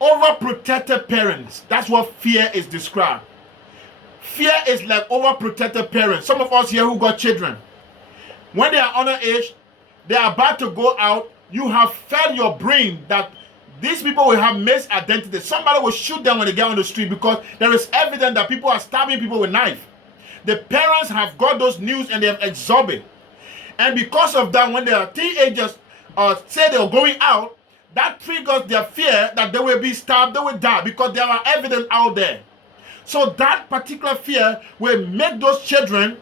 Overprotected parents. That's what fear is described. Fear is like overprotected parents. Some of us here who got children, when they are underage, they are about to go out, you have fed your brain that these people will have misidentity. Somebody will shoot them when they get on the street because there is evidence that people are stabbing people with knife. The parents have got those news and they have absorbed it. And because of that, when they are teenagers say they are going out, that triggers their fear that they will be stabbed, they will die because there are evidence out there. So that particular fear will make those children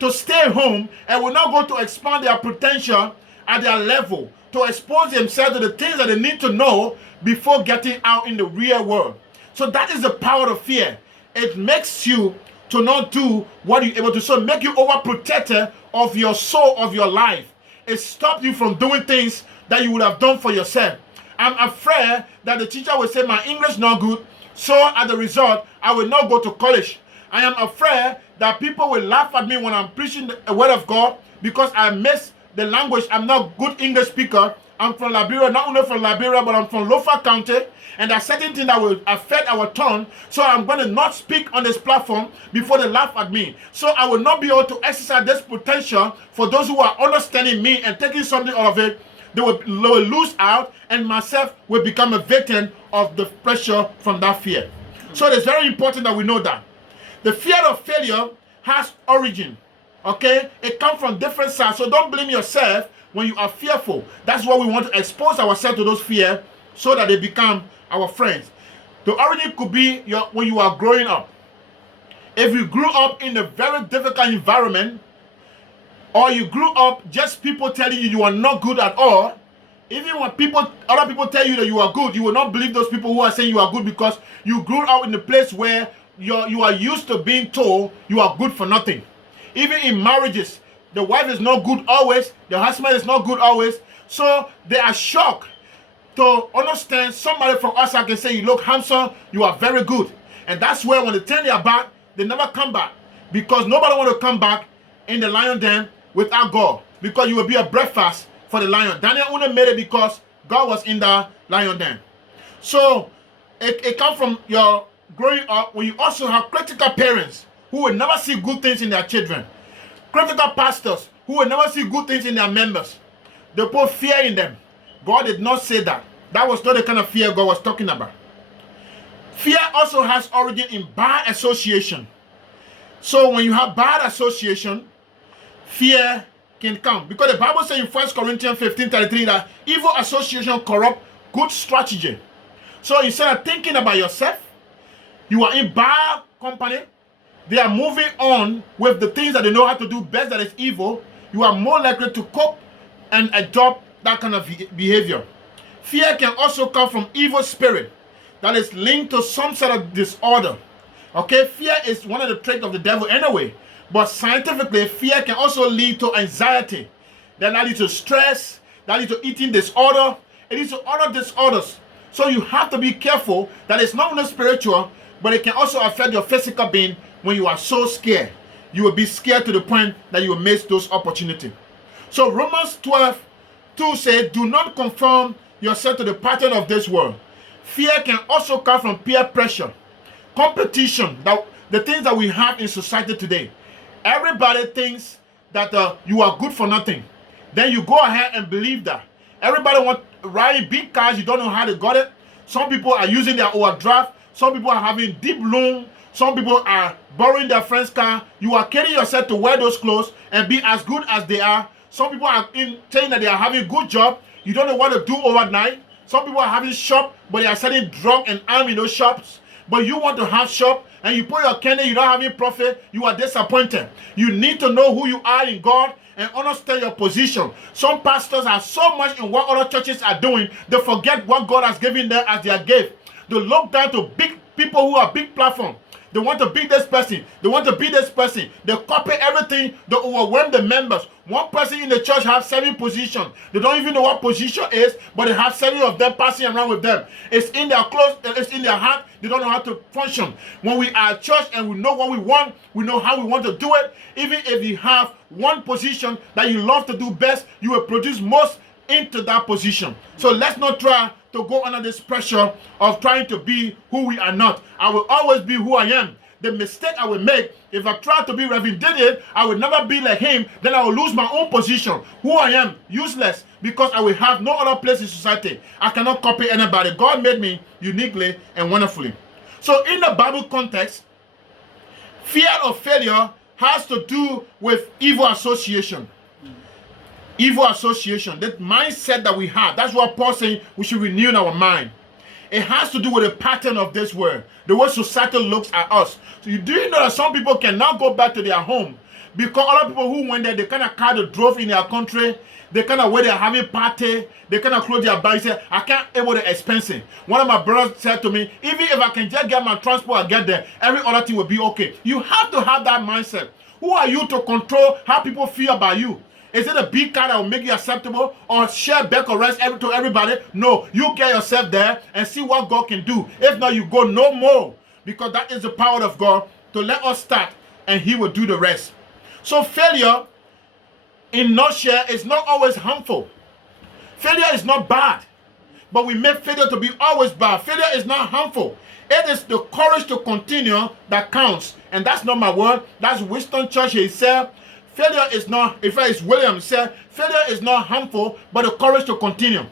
to stay home and will not go to expand their potential at their level, to expose themselves to the things that they need to know before getting out in the real world. So that is the power of fear. It makes you to not do what you're able to. So make you overprotected of your soul, of your life. It stops you from doing things that you would have done for yourself. I'm afraid that the teacher will say my English not good, so as a result, I will not go to college. I am afraid that people will laugh at me when I'm preaching the word of God because I miss the language. I'm not good English speaker. I'm from Liberia, not only from Liberia, but I'm from Lofa County, and there are certain things that will affect our tongue, so I'm going to not speak on this platform before they laugh at me. So I will not be able to exercise this potential for those who are understanding me and taking something out of it. They will lose out, and myself will become a victim of the pressure from that fear. So it's very important that we know that. The fear of failure has origin, okay? It comes from different sides, so don't blame yourself when you are fearful. That's why we want to expose ourselves to those fears so that they become our friends. The origin could be when you are growing up. If you grew up in a very difficult environment, or you grew up just people telling you are not good at all, even when other people tell you that you are good, you will not believe those people who are saying you are good because you grew up in a place where you are used to being told you are good for nothing. Even in marriages, the wife is not good always, the husband is not good always, so they are shocked to understand somebody from outside can say, you look handsome, you are very good. And that's where when they turn their back, they never come back because nobody want to come back in the lion den without God, because you will be a breakfast for the lion. Daniel only made it because God was in the lion den. So it comes from your growing up when you also have critical parents who will never see good things in their children. Critical pastors who will never see good things in their members. They put fear in them. God did not say that. That was not the kind of fear God was talking about. Fear also has origin in bad association. So when you have bad association, fear can come. Because the Bible says in 1 Corinthians 15:33 that evil association corrupt good strategy. So instead of thinking about yourself, you are in bad company, they are moving on with the things that they know how to do best that is evil, you are more likely to cope and adopt that kind of behavior. Fear can also come from evil spirit that is linked to some sort of disorder. Okay, fear is one of the traits of the devil anyway. But scientifically, fear can also lead to anxiety. That leads to stress, that leads to eating disorder, it leads to other disorders. So you have to be careful that it's not only spiritual, but it can also affect your physical being when you are so scared. You will be scared to the point that you will miss those opportunities. So Romans 12:2 says, do not conform yourself to the pattern of this world. Fear can also come from peer pressure, competition, the things that we have in society today. Everybody thinks that you are good for nothing. Then you go ahead and believe that. Everybody wants to ride big cars. You don't know how they got it. Some people are using their overdraft. Some people are having deep loan. Some people are borrowing their friend's car. You are carrying yourself to wear those clothes and be as good as they are. Some people are saying that they are having a good job. You don't know what to do overnight. Some people are having shop, but they are selling drug and arm in those shops. But you want to have shop, and you put your candle, you don't have any profit, you are disappointed. You need to know who you are in God and understand your position. Some pastors are so much in what other churches are doing, they forget what God has given them as their gift. They look down to big people who are big platform. They want to be this person. They want to be this person. They copy everything. They overwhelm the members. One person in the church has 7 positions. They don't even know what position is, but they have 7 of them passing around with them. It's in their clothes. It's in their heart. They don't know how to function. When we are at church and we know what we want, we know how we want to do it. Even if you have one position that you love to do best, you will produce most into that position. So let's not try to go under this pressure of trying to be who we are not. I will always be who I am. The mistake I will make, if I try to be Reverend Didier, I will never be like him. Then I will lose my own position. Who I am, useless, because I will have no other place in society. I cannot copy anybody. God made me uniquely and wonderfully. So in the Bible context, fear of failure has to do with evil association. Evil association, that mindset that we have. That's what Paul's saying we should renew in our mind. It has to do with the pattern of this world, the way society looks at us. So do you know that some people cannot go back to their home because other people who went there, they kind of kind of drove in their country, they kind of where they're having party, they kind of close their bike, say, I can't able the expensive. One of my brothers said to me, even if I can just get my transport and get there, every other thing will be okay. You have to have that mindset. Who are you to control how people feel about you? Is it a big car that will make you acceptable or share back or rest to everybody? No, you get yourself there and see what God can do. If not, you go no more, because that is the power of God to let us start and he will do the rest. So failure, in nutshell, is not always harmful. Failure is not bad, but we make failure to be always bad. Failure is not harmful. It is the courage to continue that counts. And that's not my word. That's Winston Churchill. He said, failure is not, in fact, it's William said, failure is not harmful, but the courage to continue.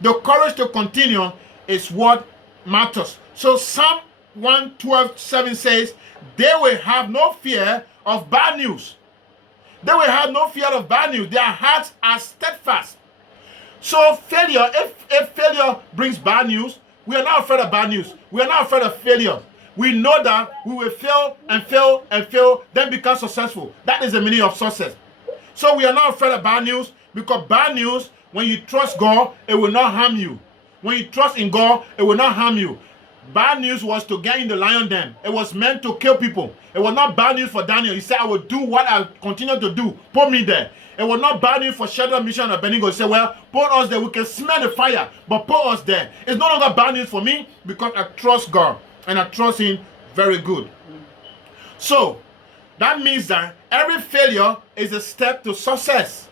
The courage to continue is what matters. So Psalm 112:7 says, they will have no fear of bad news. They will have no fear of bad news. Their hearts are steadfast. So failure, if failure brings bad news, we are not afraid of bad news. We are not afraid of failure. We know that we will fail and fail and fail, then become successful. That is the meaning of success. So we are not afraid of bad news, because bad news, when you trust God, it will not harm you. When you trust in God, it will not harm you. Bad news was to get in the lion den. It was meant to kill people. It was not bad news for Daniel. He said, I will do what I continue to do. Put me there. It was not bad news for Shadrach, Meshach, and Abednego. He said, well, put us there. We can smell the fire, but put us there. It's no longer bad news for me, because I trust God. And I trust him very good. So, that means that every failure is a step to success.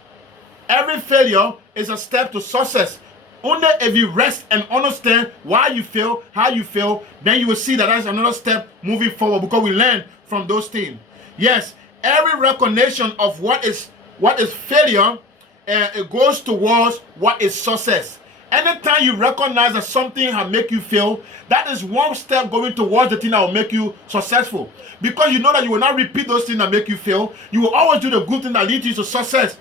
Every failure is a step to success. Only if you rest and understand why you fail, how you fail, then you will see that that's another step moving forward, because we learn from those things. Yes, every recognition of what is failure, it goes towards what is success. Anytime you recognize that something has make you fail, that is one step going towards the thing that will make you successful. Because you know that you will not repeat those things that make you fail. You will always do the good thing that leads you to success.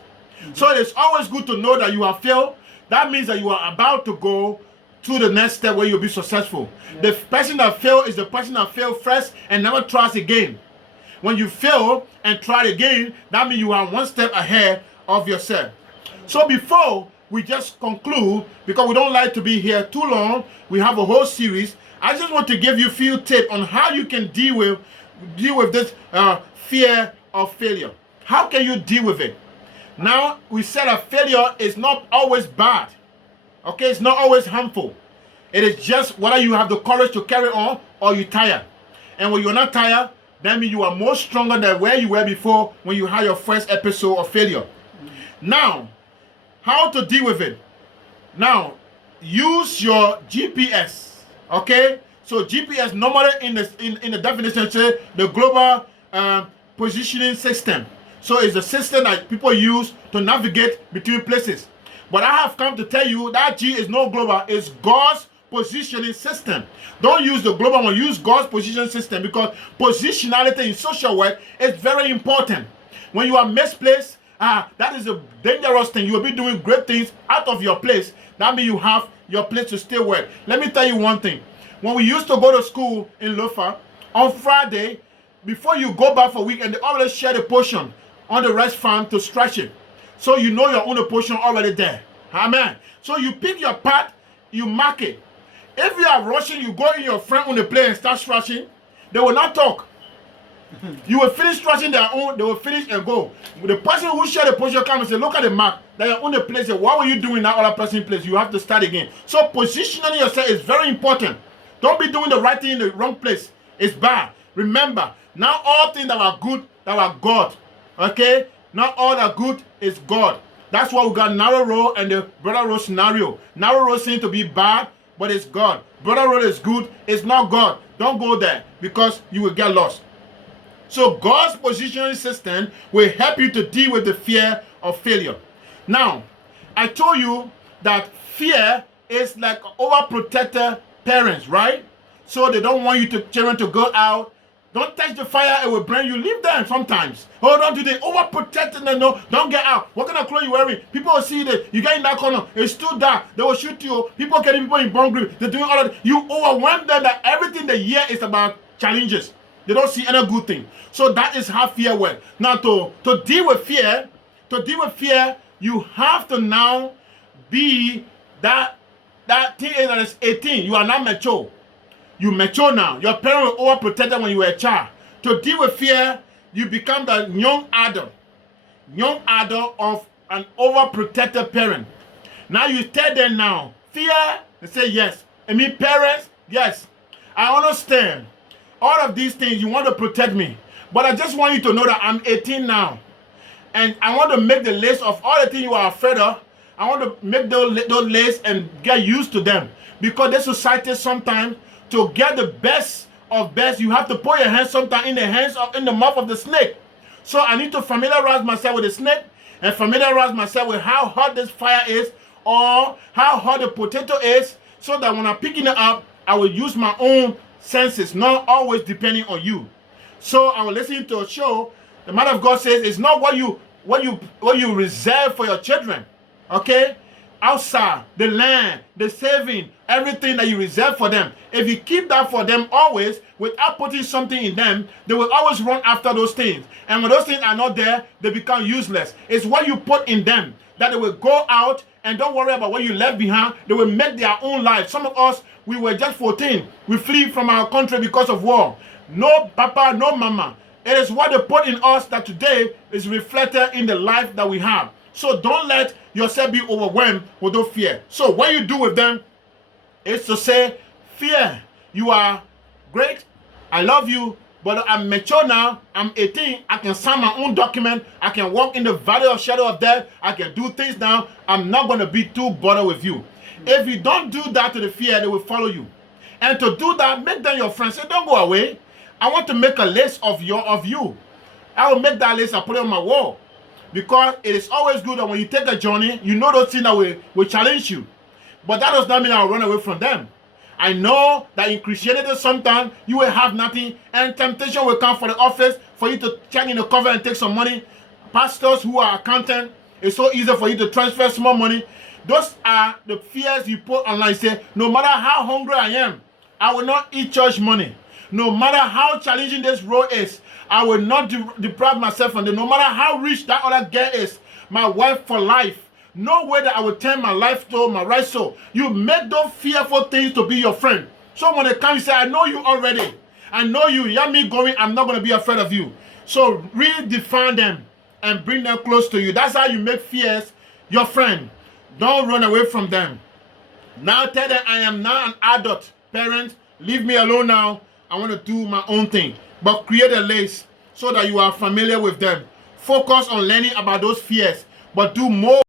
So it's always good to know that you have failed. That means that you are about to go to the next step where you'll be successful. The person that failed is the person that failed first and never tries again. When you fail and try again, that means you are one step ahead of yourself. So before we just conclude, because we don't like to be here too long, we have a whole series. I just want to give you a few tips on how you can deal with this fear of failure. How can you deal with it? Now, we said that failure is not always bad. Okay, it's not always harmful. It is just whether you have the courage to carry on or you're tired. And when you're not tired, that means you are more stronger than where you were before when you had your first episode of failure. Now, how to deal with it? Now, use your GPS. Okay? So GPS normally in the definition say the global positioning system. So it's a system that people use to navigate between places. But I have come to tell you that G is no global, it's God's positioning system. Don't use the global one, use God's positioning system, because positionality in social work is very important. When you are misplaced, that is a dangerous thing. You will be doing great things out of your place. That means you have your place to stay well. Let me tell you one thing. When we used to go to school in Lofa, on Friday, before you go back for weekend, they already share the portion on the rest farm to stretch it. So you know your own portion already there. Amen. So you pick your part, you mark it. If you are rushing, you go in your friend on the plane and start stretching, they will not talk. You will finish stretching their own, they will finish and go. The person who share the portion come and say, look at the mark, that you're on the place. What were you doing that other person's place? You have to start again. So positioning yourself is very important. Don't be doing the right thing in the wrong place. It's bad. Remember, not all things that are good, that are God. Okay? Not all that good is God. That's why we got narrow road and the brother road scenario. Narrow road seems to be bad, but it's God. Brother road is good, it's not God. Don't go there because you will get lost. So God's positioning system will help you to deal with the fear of failure. Now, I told you that fear is like overprotected parents, right? So they don't want children to go out. Don't touch the fire, it will burn you. Leave them sometimes. Oh, don't do that. Overprotecting them. No, don't get out. What kind of clothes you wearing? People will see that you get in that corner. It's too dark. They will shoot you. People getting people in bomb grip. They're doing all of that. You overwhelm them that everything they hear is about challenges. They don't see any good thing. So that is how fear works. Now to deal with fear, you have to now be that teenager that is 18. You are not mature. You mature now. Your parents were overprotected when you were a child. To deal with fear, you become the young adult of an overprotected parent. Now you tell them now, fear, they say yes. I mean parents, yes. I understand. All of these things, you want to protect me. But I just want you to know that I'm 18 now. And I want to make the list of all the things you are afraid of. I want to make those lists and get used to them. Because this society sometimes, to get the best of best, you have to put your hands sometimes in the mouth of the snake. So I need to familiarize myself with the snake and familiarize myself with how hot this fire is or how hot the potato is, so that when I'm picking it up, I will use my own senses, not always depending on you. So I was listening to a show. The man of God says it's not what you reserve for your children. Okay? Outside, the land, the saving, everything that you reserve for them. If you keep that for them always, without putting something in them, they will always run after those things. And when those things are not there, they become useless. It's what you put in them that they will go out and don't worry about what you left behind. They will make their own life. Some of us, we were just 14. We flee from our country because of war. No papa, no mama. It is what they put in us that today is reflected in the life that we have. So don't let yourself be overwhelmed with those fear. So what you do with them is to say, fear, you are great, I love you, but I'm mature now, I'm 18, I can sign my own document, I can walk in the valley of shadow of death, I can do things now, I'm not going to be too bothered with you. If you don't do that to the fear, they will follow you. And to do that, make them your friends. Say, don't go away. I want to make a list of you. I will make that list and put it on my wall. Because it is always good that when you take a journey, you know those things that will challenge you. But that does not mean I'll run away from them. I know that in Christianity sometimes you will have nothing and temptation will come for the office for you to check in the cover and take some money. Pastors who are accountant, it's so easy for you to transfer small money. Those are the fears you put online. Say, no matter how hungry I am, I will not eat church money. No matter how challenging this road is, I will not deprive myself from it. No matter how rich that other girl is, my wife for life. No way that I will turn my life to my right soul. You make those fearful things to be your friend. So when they come, you say, I know you already. I know you. You have me going. I'm not going to be afraid of you. So redefine them and bring them close to you. That's how you make fears your friend. Don't run away from them. Now tell them, I am now an adult. Parents, leave me alone now. I want to do my own thing. But create a list so that you are familiar with them. Focus on learning about those fears, but do more.